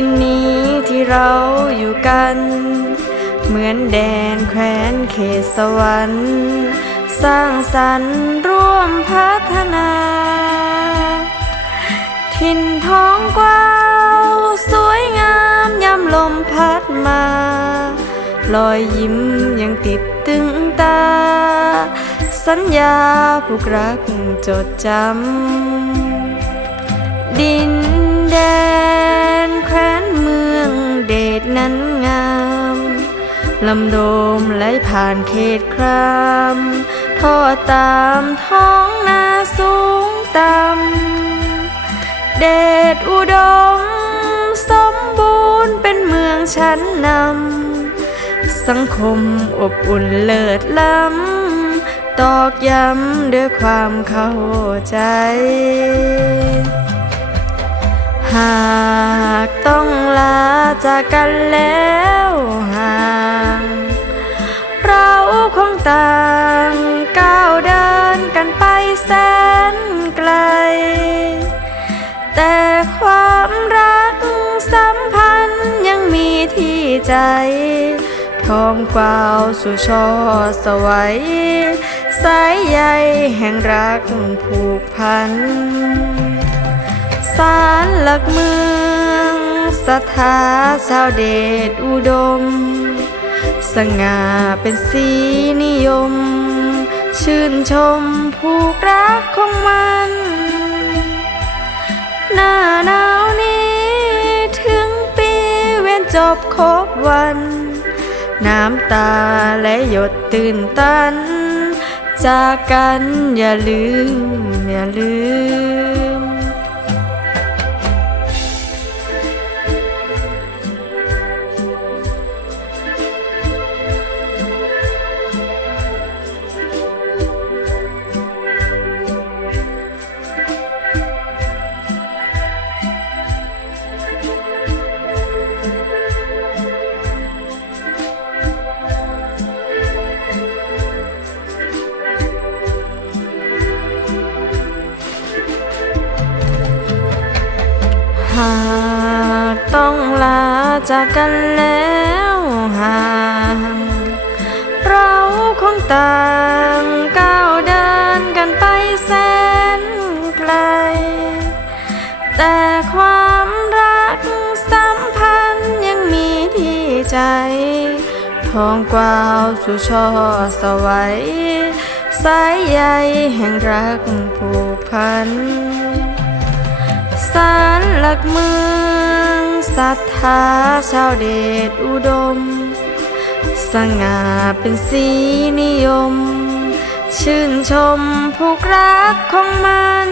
ที่นี้ที่เราอยู่กัน เหมือนแดนแคว้นเขตสวรรค์สร้างสรรค์ร่วมพัฒนาถิ่นท้องกว้าวสวยงามยามลมพัดมา รอยยิ้มยังติดตึงตา สัญญาผูกรักจดจำดินแดน เดชนั้นงามลำโดมไหลผ่านเขตครามทอดตามท้องนาสูงต่ำเดชอุดม สมบูรณ์เป็นเมืองชั้นนำ สังคมอบอุ่นเลิศล้ำ ตอกย้ำด้วยความเข้าใจ หากต้องลา จากกันแล้วห่าง เราคงต่างก้าวเดินกันไปแสนไกล แต่ความรักสัมพันธ์ยังมีที่ใจ ทองกวาวสู่ช่อสวัยสายใยแห่งรักผูกพัน สารหลักเมือง สถาชาวเดชอุดม สง่าเป็นสีนิยม ชื่นชมผูกรักของมัน หน้าหนาวนี้ถึงปีเวียนจบครบวัน น้ำตาและหยดตื่นตัน จากกันอย่าลืม อย่าลืม หากต้องลาจากกันแล้วห่างเราคงต่างก้าวเดินกันไปแสนไกล แต่ความ ใจทองกวาวสู่ช่อสวัยสายใยแห่งรักผูกพันสารหลักเมืองศรัทธาชาวเดชอุดม สง่าเป็นสีนิยม ชื่นชมผูกรักของมัน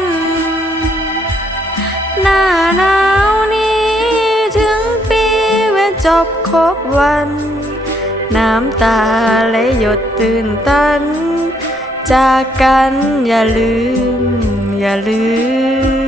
หน้าหนาว ครบวัน น้ำตาและหยดตื่นตัน จากกันอย่าลืม อย่าลืม